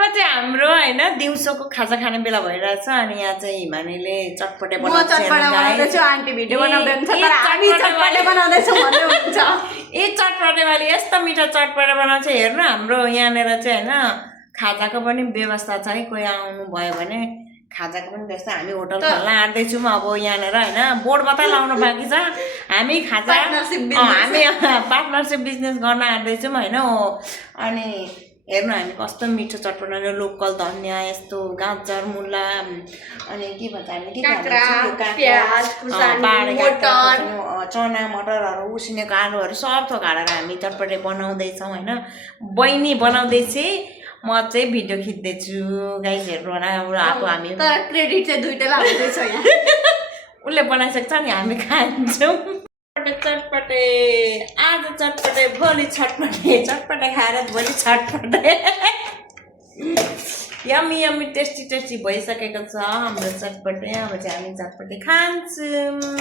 चाहिँ हाम्रो हैन दिउँसोको खाजा खाने बेला भइरहेछ अनि यहाँ चाहिँ हिमानीले चटपटे म चटपटे बनाउँदैछु आन्टी भिडियो बनाउँदै हुन्छ तर हामी चटपटे बनाउँदैछौँ भन्दै हुन्छ ए चटपटेवाली यस्तो मिठो चटपटे बनाउँछ हेर्नु हाम्रो यहाँनिर चाहिँ हैन खाजाको पनि व्यवस्था छ है कोही आउनु भयो भने खाजाको पनि व्यवस्था हामी होटल खोल्न आँट्दैछौँ अब यहाँनिर हैन बोर्ड मात्रै लाउनु बाँकी छ हामी खाजा हामी पार्टनरसिप बिजनेस गर्न आँट्दैछौँ हैन अनि हेर्नु हामी कस्तो मिठो चटपटे लोकल धनियाँ यस्तो गाजर मुला अनि के भन्छ हामी चना मटरहरू उसिनेको आलुहरू सब थोक हालेर हामी चटपटे बनाउँदैछौँ हैन बहिनी बनाउँदैछ म चाहिँ भिडियो खिच्दैछु गाइजहरू अब हामी तर क्रेडिट चाहिँ दुईटैलाई आउँदैछ उसले बनाइसक्छ नि हामी खान्छौँ चटपटे आज चटपटे भोलि चटपटे खाएर भोलि चटपटे यम्मी टेस्टी भइसकेको छ हाम्रो चटपटे अब चाहिँ हामी चटपटे खान्छौँ